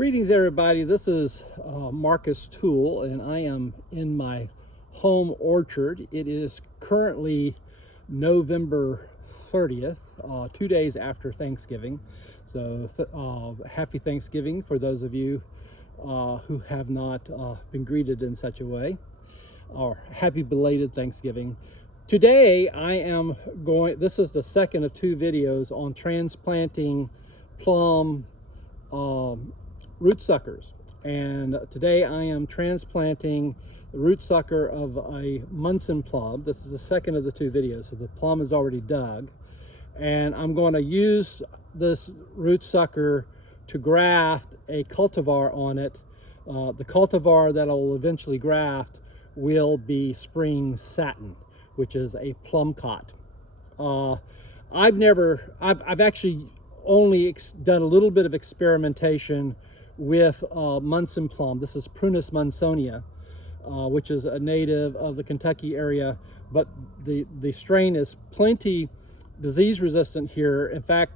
Greetings everybody, this is Marcus Toole and I am in my home orchard. It is currently November 30th, 2 days after Thanksgiving. So happy Thanksgiving for those of you who have not been greeted in such a way, or happy belated Thanksgiving. Today I am this is the second of two videos on transplanting plum root suckers, and today I am transplanting the root sucker of a Munson plum. This is the second of the two videos, so the plum is already dug, and I'm going to use this root sucker to graft a cultivar on it. The cultivar that I will eventually graft will be Spring Satin, which is a plumcot. I've actually only done a little bit of experimentation with Munson plum. This is Prunus munsonia, which is a native of the Kentucky area, but the strain is plenty disease resistant here. In fact,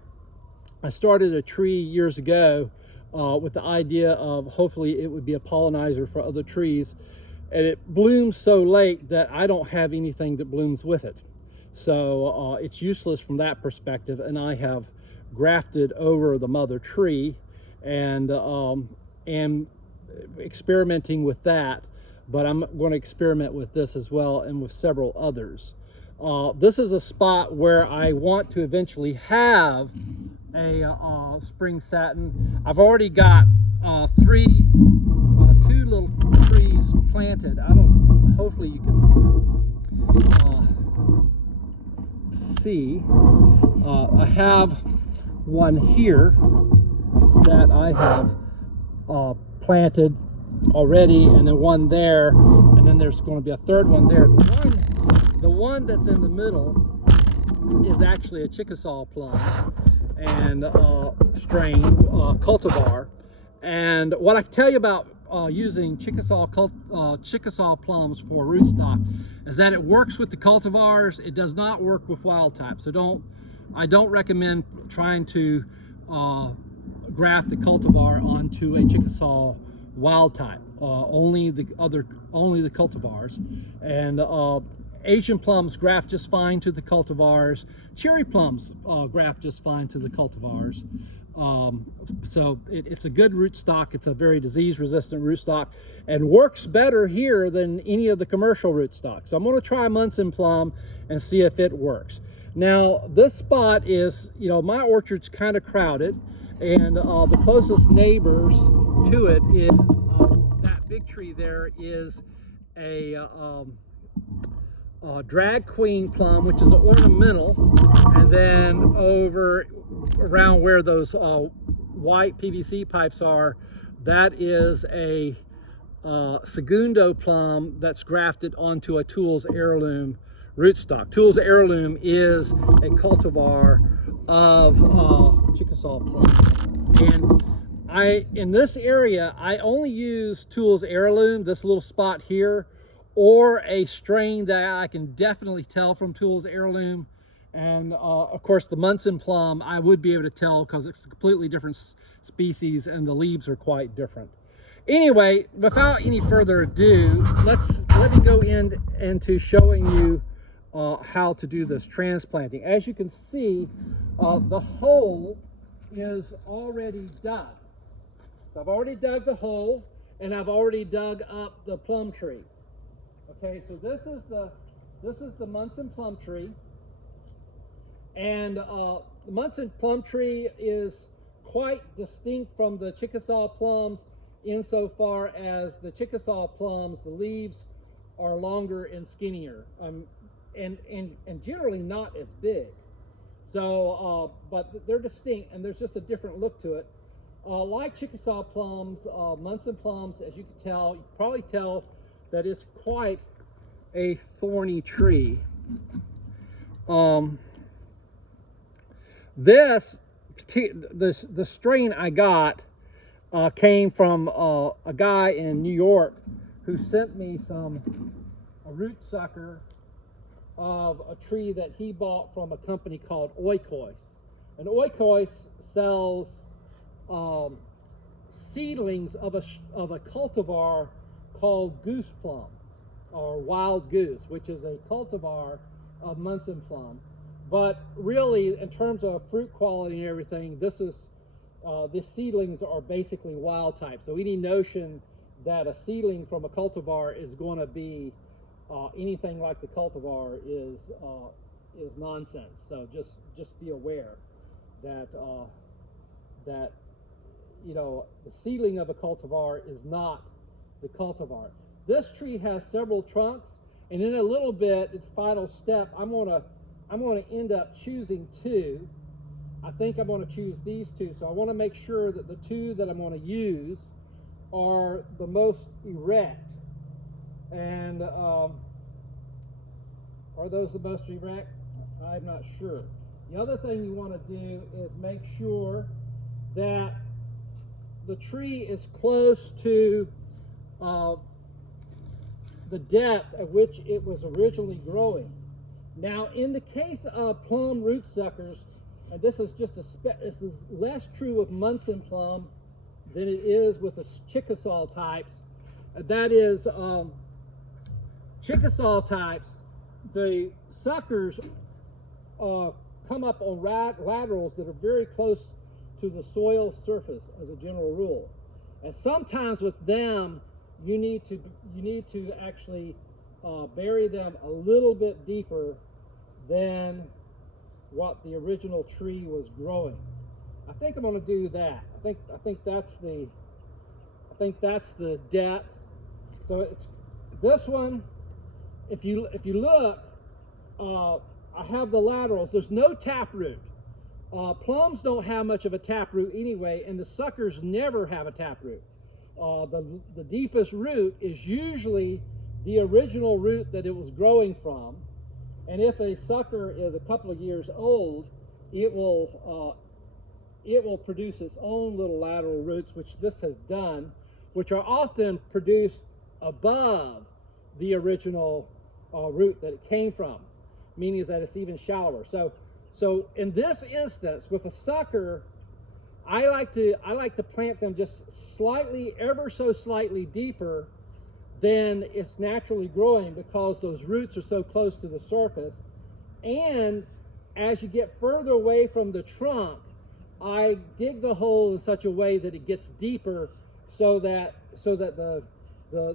I started a tree years ago with the idea of hopefully it would be a pollinizer for other trees, and it blooms so late that I don't have anything that blooms with it. So it's useless from that perspective, and I have grafted over the mother tree and am experimenting with that, but I'm going to experiment with this as well and with several others. This is a spot where I want to eventually have a Spring Satin. I've already got two little trees planted. Hopefully you can see. I have one here that I have planted already, and then one there, and then there's going to be a third one there. The one that's in the middle is actually a Chickasaw plum and strain cultivar. And what I can tell you about using Chickasaw plums for rootstock is that it works with the cultivars. It does not work with wild type. So I don't recommend trying to graft the cultivar onto a Chickasaw wild type. Only the cultivars. And Asian plums graft just fine to the cultivars. Cherry plums graft just fine to the cultivars. So it's a good rootstock. It's a very disease-resistant rootstock and works better here than any of the commercial rootstocks. So I'm going to try Munson plum and see if it works. Now, this spot is, my orchard's kind of crowded, and the closest neighbors to it is that big tree there is a drag queen plum, which is an ornamental, and then over around where those white PVC pipes are, that is a segundo plum that's grafted onto a Toole's Heirloom rootstock. Toole's Heirloom is a cultivar of Chickasaw plum, and in this area I only use Toole's Heirloom, this little spot here, or a strain that I can definitely tell from Toole's Heirloom. And of course the Munson plum I would be able to tell because it's a completely different species and the leaves are quite different. Anyway, without any further ado, let me go into showing you how to do this transplanting. As you can see, the hole is already dug. So I've already dug the hole, and I've already dug up the plum tree. Okay, so this is the Munson plum tree, and the Munson plum tree is quite distinct from the Chickasaw plums insofar as the Chickasaw plums, the leaves are longer and skinnier, and generally not as big. So, but they're distinct, and there's just a different look to it. Like Chickasaw plums, Munson plums, as you can tell, you can probably tell that it's quite a thorny tree. The strain I got came from a guy in New York who sent me a root sucker of a tree that he bought from a company called Oikos. And Oikos sells seedlings of a cultivar called goose plum, or wild goose, which is a cultivar of Munson plum. But really, in terms of fruit quality and everything, these seedlings are basically wild type. So any notion that a seedling from a cultivar is going to be anything like the cultivar is nonsense. So just be aware that the seedling of a cultivar is not the cultivar. This tree has several trunks, and in a little bit, its final step, I'm gonna end up choosing two. I think I'm going to choose these two, so I want to make sure that the two that I'm going to use are the most erect. And are those the most erect? I'm not sure. The other thing you want to do is make sure that the tree is close to the depth at which it was originally growing. Now, in the case of plum root suckers, and this is less true with Munson plum than it is with the Chickasaw types. That is, Chickasaw types, the suckers come up on laterals that are very close to the soil surface as a general rule. And sometimes with them, you need to actually bury them a little bit deeper than what the original tree was growing. I think I'm going to do that. I think that's the depth. So it's this one. If you look, I have the laterals. There's no taproot. Plums don't have much of a taproot anyway, and the suckers never have a taproot. The deepest root is usually the original root that it was growing from. And if a sucker is a couple of years old, it will produce its own little lateral roots, which this has done, which are often produced above the original root that it came from, meaning that it's even shallower. So in this instance, with a sucker, I like to plant them just slightly, ever so slightly deeper than it's naturally growing, because those roots are so close to the surface. And as you get further away from the trunk, I dig the hole in such a way that it gets deeper, so that the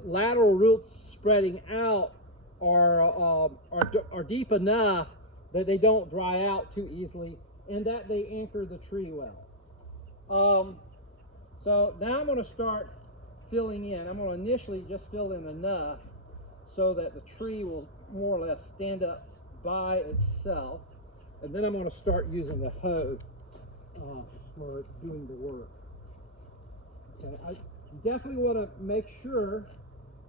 lateral roots spreading out are deep enough that they don't dry out too easily, and that they anchor the tree well. So now I'm going to start filling in. I'm going to initially just fill in enough so that the tree will more or less stand up by itself, and then I'm going to start using the hoe for doing the work. Okay, you definitely want to make sure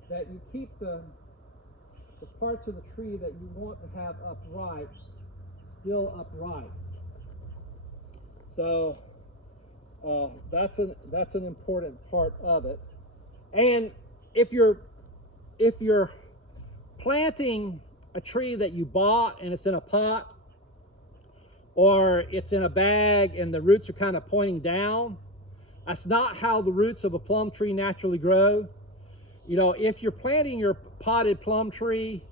that you keep the parts of the tree that you want to have upright still upright. So that's an important part of it. And if you're planting a tree that you bought and it's in a pot, or it's in a bag and the roots are kind of pointing down, that's not how the roots of a plum tree naturally grow. You know, if you're planting your potted plum tree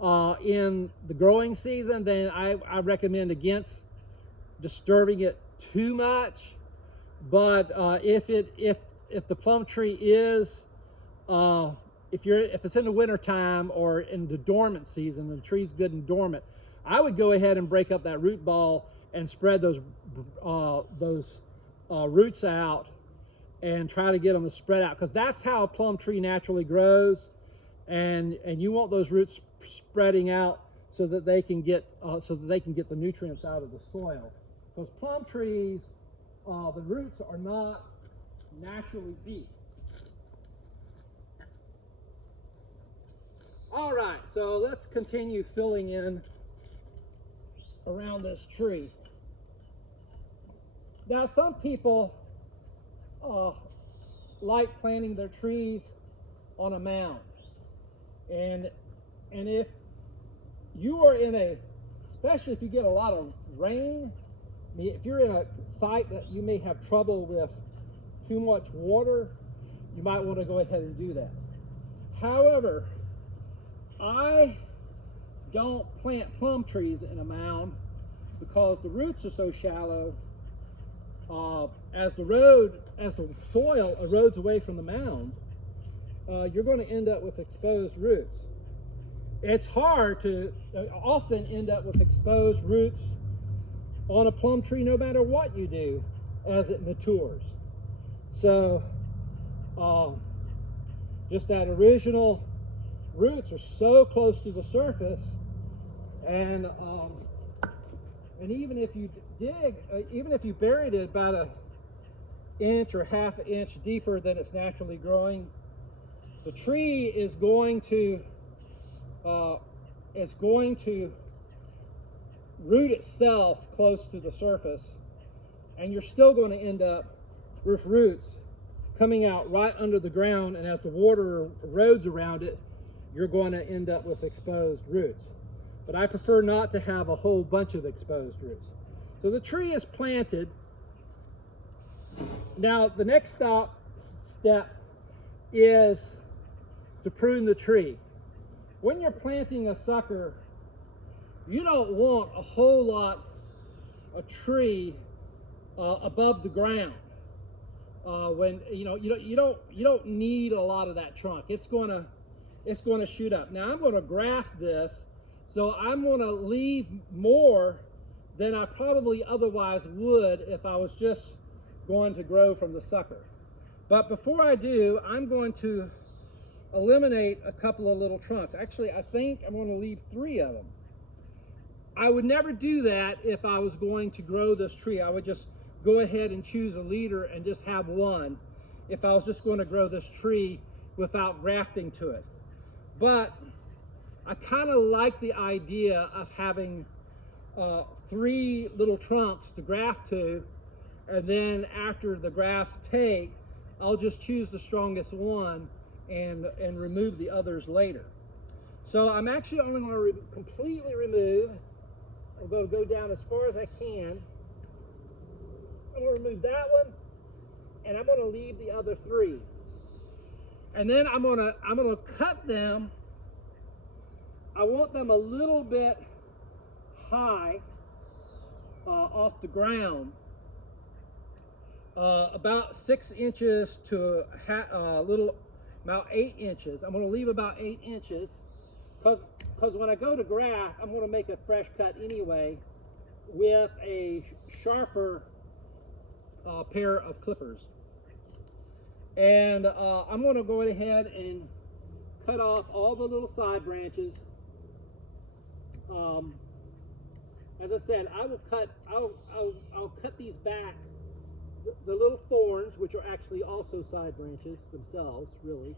in the growing season, then I recommend against disturbing it too much. But if the plum tree is, if it's in the winter time or in the dormant season, and the tree's good and dormant, I would go ahead and break up that root ball and spread those roots out and try to get them to spread out, because that's how a plum tree naturally grows, and you want those roots spreading out so that they can get the nutrients out of the soil. Because plum trees, the roots are not naturally deep. All right, so let's continue filling in around this tree. Now, some people like planting their trees on a mound, and if you are especially if you get a lot of rain, if you're in a site that you may have trouble with too much water, you might want to go ahead and do that. However, I don't plant plum trees in a mound because the roots are so shallow. As the soil erodes away from the mound, you're going to end up with exposed roots. It's hard to often end up with exposed roots on a plum tree no matter what you do as it matures. So just that original roots are so close to the surface, and even if you dig, even if you buried it about an inch or half an inch deeper than it's naturally growing, the tree is going to root itself close to the surface, and you're still going to end up with roots coming out right under the ground, and as the water erodes around it, you're going to end up with exposed roots. But I prefer not to have a whole bunch of exposed roots. So the tree is planted. Now the next step is to prune the tree. When you're planting a sucker, you don't want a whole lot of tree above the ground. When you don't need a lot of that trunk. It's going to shoot up. Now I'm going to graft this, so I'm going to leave more than I probably otherwise would if I was just going to grow from the sucker. But before I do, I'm going to eliminate a couple of little trunks. Actually, I think I'm going to leave 3 of them. I would never do that if I was going to grow this tree. I would just go ahead and choose a leader and just have one if I was just going to grow this tree without grafting to it. But I kind of like the idea of having 3 little trunks to graft to, and then after the grafts take, I'll just choose the strongest one and remove the others later. So I'm actually only going to completely remove. I'm going to go down as far as I can. I'm going to remove that one, and I'm going to leave the other 3. And then I'm going to cut them. I want them a little bit high off the ground, about 6 inches to about 8 inches. I'm going to leave about 8 inches because when I go to graft, I'm going to make a fresh cut anyway with a sharper pair of clippers. And I'm going to go ahead and cut off all the little side branches. As I said, I'll cut these back, the little thorns, which are actually also side branches themselves, really.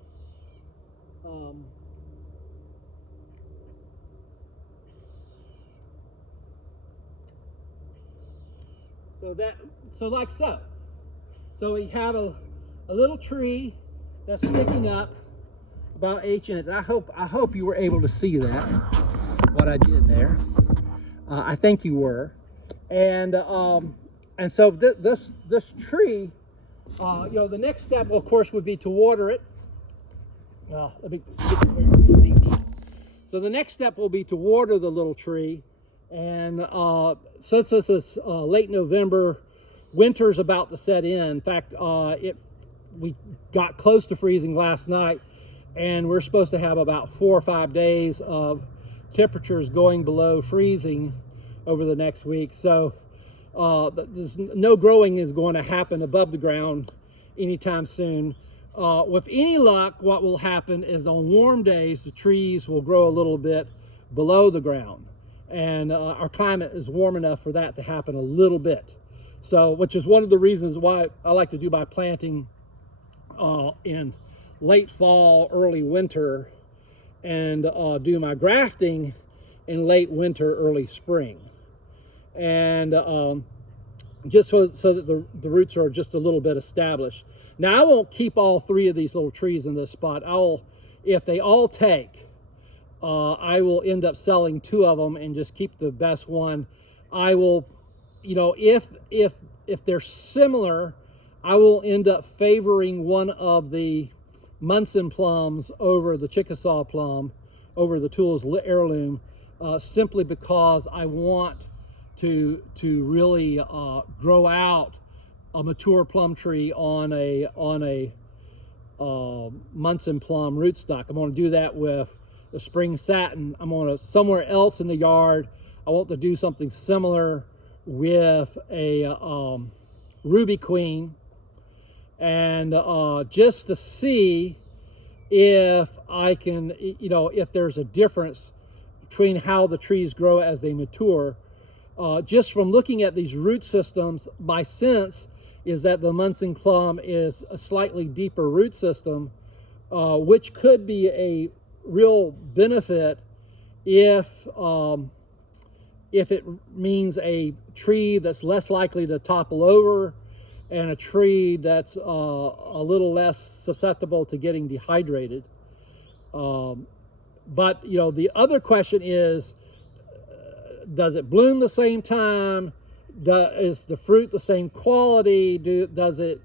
So like so. So we have a little tree that's sticking up about 8 inches. I hope you were able to see that, what I did there. I think you were. And so this tree, the next step, of course, would be to water it. Let me get to where you can see me. So the next step will be to water the little tree. And since this is late November, winter's about to set in. In fact, we got close to freezing last night, and we're supposed to have about 4 or 5 days of temperatures going below freezing over the next week. So there's no growing is going to happen above the ground anytime soon. With any luck, what will happen is on warm days, the trees will grow a little bit below the ground. And our climate is warm enough for that to happen a little bit. So, which is one of the reasons why I like to do my planting in late fall, early winter, and do my grafting in late winter, early spring. And just so that the roots are just a little bit established. Now, I won't keep all 3 of these little trees in this spot. If they all take, I will end up selling 2 of them and just keep the best one. I will, if they're similar, I will end up favoring one of the Munson plums over the Chickasaw plum, over the Toole's Heirloom, simply because I want to really grow out a mature plum tree on a Munson Plum rootstock. I'm going to do that with the Spring Satin. I'm going to, somewhere else in the yard, I want to do something similar with a Ruby Queen, and just to see if I can, if there's a difference between how the trees grow as they mature. Just from looking at these root systems, my sense is that the Munson Plum is a slightly deeper root system, which could be a real benefit if it means a tree that's less likely to topple over and a tree that's a little less susceptible to getting dehydrated. But the other question is, does it bloom the same time? Is the fruit the same quality? Does it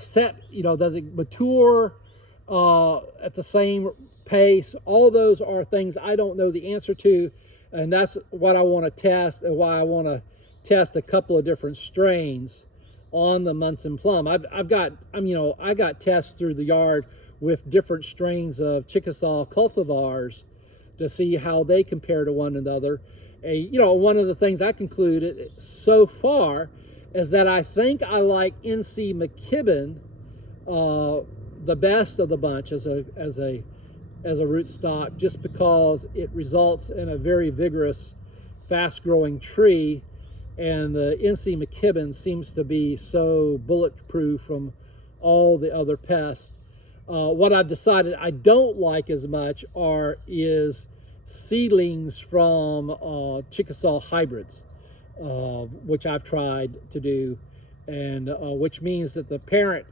set? Does it mature at the same pace? All those are things I don't know the answer to, and that's what I want to test, and why I want to test a couple of different strains on the Munson Plum. I got tests through the yard with different strains of Chickasaw cultivars to see how they compare to one another. One of the things I concluded so far is that I think I like NC McKibben the best of the bunch as a rootstock, just because it results in a very vigorous, fast-growing tree, and the NC McKibben seems to be so bulletproof from all the other pests. What I've decided I don't like as much is seedlings from Chickasaw hybrids, which I've tried to do, and which means that the parent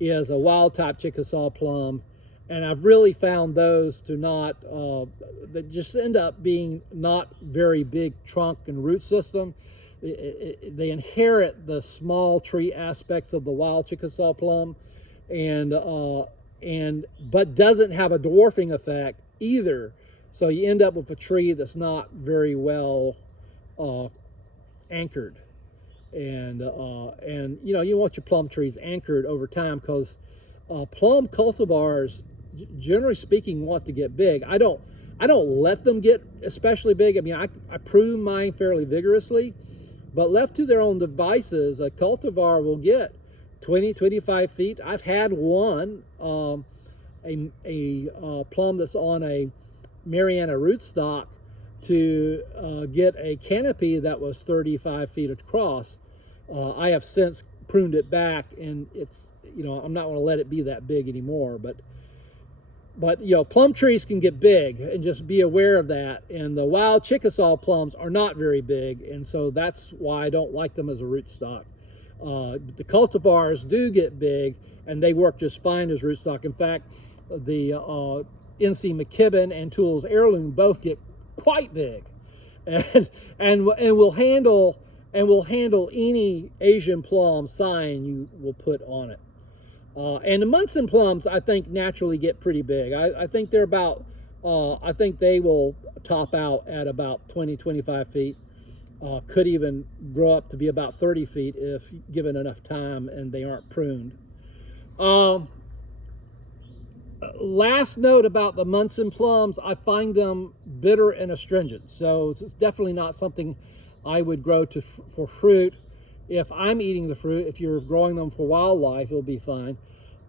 is a wild type Chickasaw plum, and I've really found those to not, that just end up being not very big trunk and root system. They inherit the small tree aspects of the wild Chickasaw plum, but doesn't have a dwarfing effect either. So you end up with a tree that's not very well anchored, and you want your plum trees anchored over time, because plum cultivars, generally speaking, want to get big. I don't let them get especially big. I mean, I prune mine fairly vigorously, but left to their own devices, a cultivar will get 20-25 feet. I've had one, a plum that's on a Mariana rootstock, to get a canopy that was 35 feet across. I have since pruned it back, and it's, I'm not going to let it be that big anymore. But plum trees can get big, and just be aware of that. And the wild Chickasaw plums are not very big, and so that's why I don't like them as a rootstock. The cultivars do get big, and they work just fine as rootstock. In fact, the NC McKibben and Toole's Heirloom both get quite big, and will handle any Asian plum sign you will put on it. And the Munson plums, I think, naturally get pretty big. I think they're about, I think they will top out at about 20-25 feet. Could even grow up to be about 30 feet if given enough time and they aren't pruned. Last note about the Munson plums, I find them bitter and astringent. So it's definitely not something I would grow for fruit. If I'm eating the fruit, if you're growing them for wildlife, it'll be fine.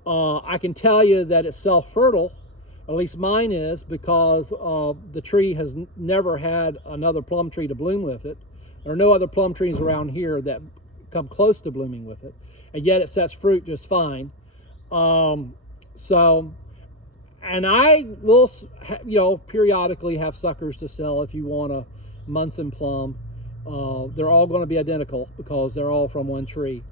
I can tell you that it's self-fertile, at least mine is, because the tree has never had another plum tree to bloom with it. There are no other plum trees around here that come close to blooming with it, and yet it sets fruit just fine. And I will, periodically have suckers to sell if you want a Munson plum. They're all going to be identical because they're all from one tree.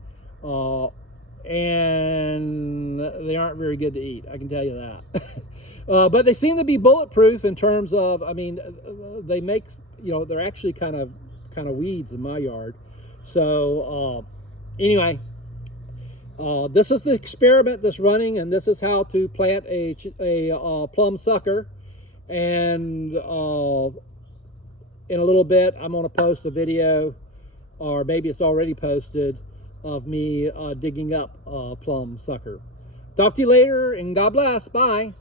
And they aren't very good to eat, I can tell you that. But they seem to be bulletproof in terms of, they make, they're actually kind of weeds in my yard. So anyway, This is the experiment that's running, and this is how to plant a plum sucker. And in a little bit, I'm going to post a video, or maybe it's already posted, of me digging up a plum sucker. Talk to you later, and God bless. Bye.